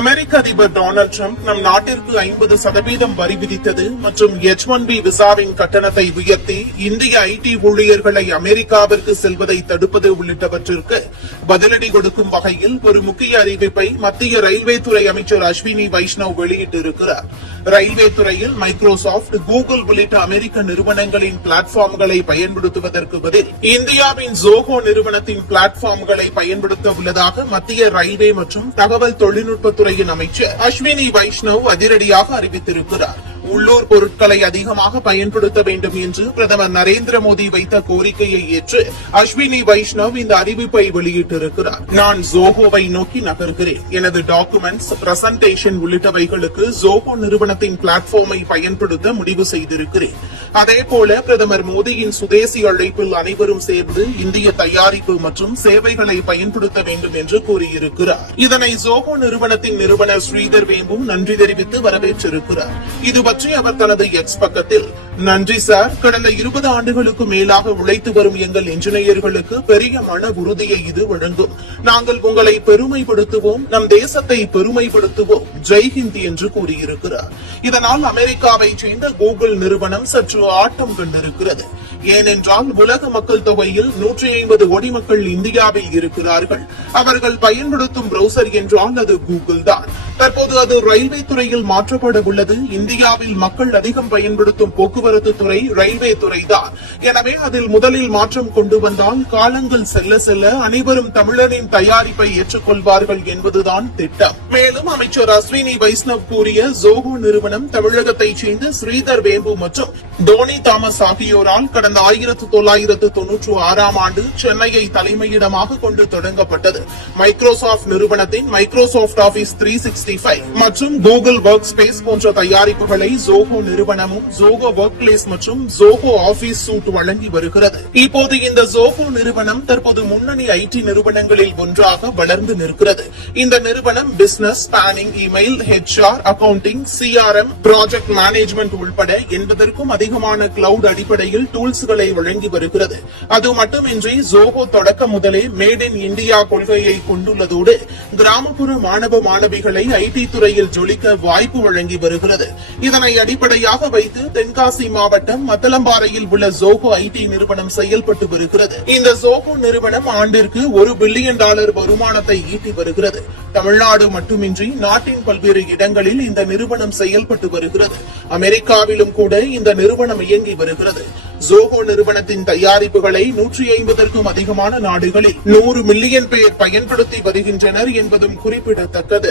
அமெரிக்க அதிபர் Donald Trump நம் நாட்டிற்கு ஐம்பது சதவீதம் வரி விதித்தது மற்றும் எச் ஒன் பி விசாவின் கட்டணத்தை உயர்த்தி இந்திய ஐடி ஊழியர்களை அமெரிக்காவிற்கு செல்வதை தடுப்பது உள்ளிட்டவற்றிற்கு பதிலடி கொடுக்கும் வகையில் ஒரு முக்கிய அறிவிப்பை மத்திய ரயில்வே துறை அமைச்சர் அஸ்வினி வைஷ்ணவ் வெளியிட்டிருக்கிறார். ரயில்வே துறையில் மைக்ரோசாப்ட் கூகுள் உள்ளிட்ட அமெரிக்க நிறுவனங்களின் பிளாட்ஃபார்ம்களை பயன்படுத்துவதற்கு பதில் இந்தியாவின் ஜோகோ நிறுவனத்தின் பிளாட்ஃபார்ம்களை பயன்படுத்த உள்ளதாக மத்திய ரயில்வே மற்றும் தகவல் தொழில்நுட்பத்துறை தொழில்நுட்பத்துறையின் அமைச்சர் அஸ்வினி வைஷ்ணவ் அதிரடியாக அறிவித்திருக்கிறார். உள்ளூர் பொருட்களை அதிகமாக பயன்படுத்த வேண்டும் என்று பிரதமர் நரேந்திர மோடி வைத்த கோரிக்கையை ஏற்று அஸ்வினி வைஷ்ணவ் இந்த அறிவிப்பை வெளியிட்டிருக்கிறார். நான் ஜோஹோவை நோக்கி நகர்கிறேன். எனது டாக்குமெண்ட்ஸ் பிரசன்டேஷன் உள்ளிட்டவைகளுக்கு ஜோஹோ நிறுவனத்தின் பிளாட்ஃபார்மை பயன்படுத்த முடிவு செய்திருக்கிறேன். அதேபோல பிரதமர் மோடியின் சுதேசி அழைப்பில் அனைவரும் சேர்ந்து இந்திய தயாரிப்பு மற்றும் சேவைகளை பயன்படுத்த வேண்டும் என்று கூறியிருக்கிறார். இதனை ஜோஹோ நிறுவனத்தின் நிறுவனர் ஸ்ரீதர் வேம்பும் நன்றி தெரிவித்து வரவேற்றிருக்கிறார். இது பற்றி அவர் தனது எக்ஸ் பக்கத்தில் நன்றி சார் கடந்த இருபது ஆண்டுகளுக்கு மேலாக உழைத்து வரும் எங்கள் இன்ஜினியர்களுக்கு பெரிய மன உறுதியை இது வழங்கும். நாங்கள் உங்களை பெருமைப்படுத்துவோம் நம் தேசத்தை பெருமைப்படுத்துவோம் ஜெய் ஹிந்த் என்று கூறியிருக்கிறார். இதனால் அமெரிக்காவை சேர்ந்த கூகுள் நிறுவனம் சற்று ஆட்டம் கண்டிருக்கிறது. ஏனென்றால் உலக மக்கள் தொகையில் நூற்றி ஐம்பது கோடி மக்கள் இந்தியாவில் இருக்கிறார்கள். அவர்கள் பயன்படுத்தும் பிரவுசர் என்றால் அது கூகுள் தான். தற்போது அது ரயில்வே துறையில் மாற்றப்பட உள்ளது. இந்தியாவில் மக்கள் அதிகம் பயன்படுத்தும் போக்குவரத்து துறை ரயில்வே துறைதான். எனவே அதில் முதலில் மாற்றம் கொண்டு வந்தால் காலங்கள் செல்ல செல்ல அனைவரும் தமிழரின் தயாரிப்பை ஏற்றுக்கொள்வார்கள் என்பதுதான் திட்டம். மேலும் அமைச்சர் அஸ்வினி வைஷ்ணவ் கூறிய ஜோகோ நிறுவனம் தமிழகத்தைச் சேர்ந்த ஸ்ரீதர் வேம்பு மற்றும் டோனி தாமஸ் ஆகியோரால் கடந்த ஆயிரத்து தொள்ளாயிரத்து தொன்னூற்று ஆறாம் ஆண்டு சென்னையை தலைமையிடமாக கொண்டு தொடங்கப்பட்டது. மைக்ரோசாப்ட் நிறுவனத்தின் மைக்ரோசாப்ட் ஆபீஸ் த்ரீ சிக்ஸ்டி மற்றும் கூகுள் ஒர்க் ஸ்பேஸ் போன்ற தயாரிப்புகளை ஜோகோ நிறுவனமும் ஜோகோ ஒர்க் பிளேஸ் மற்றும் ஜோகோ ஆபீஸ் சூட் வழங்கி வருகிறது. இப்போது இந்த ஜோகோ நிறுவனம் தற்போது முன்னணி ஐடி நிறுவனங்களில் ஒன்றாக வளர்ந்து நிற்கிறது. இந்த நிறுவனம் business planning email HR accounting CRM project management உள்பட என்பதற்கும் அதிகமான கிளவுட் அடிப்படையில் டூல்ஸ்களை வழங்கி வருகிறது. அது மட்டுமின்றி ஜோகோ தொடக்க முதலே மேட் இன் இந்தியா கொள்கையை கொண்டுள்ளதோடு கிராமப்புற மாணவ மாணவிகளை ஐடி துறையில் ஜொலிக்க வாய்ப்பு வழங்கி வருகிறது. இதனை அடிப்படையாக வைத்து தென்காசி மாவட்டம் மத்தளம்பாறையில் உள்ள ஜோகோ ஐடி நிறுவனம் செயல்பட்டு வருகிறது. இந்த ஜோகோ நிறுவனம் ஆண்டிற்கு ஒரு பில்லியன் டாலர் வருமானத்தை ஈட்டி வருகிறது. தமிழ்நாடு மட்டுமின்றி நாட்டின் பல்வேறு இடங்களில் இந்த நிறுவனம் செயல்பட்டு வருகிறது. அமெரிக்காவிலும் கூட இந்த நிறுவனம் இயங்கி வருகிறது. ஜோகோ நிறுவனத்தின் தயாரிப்புகளை நூற்றி ஐம்பதற்கும் அதிகமான நாடுகளில் நூறு மில்லியன் பேர் பயன்படுத்தி வருகின்றனர் என்பதும் குறிப்பிடத்தக்கது.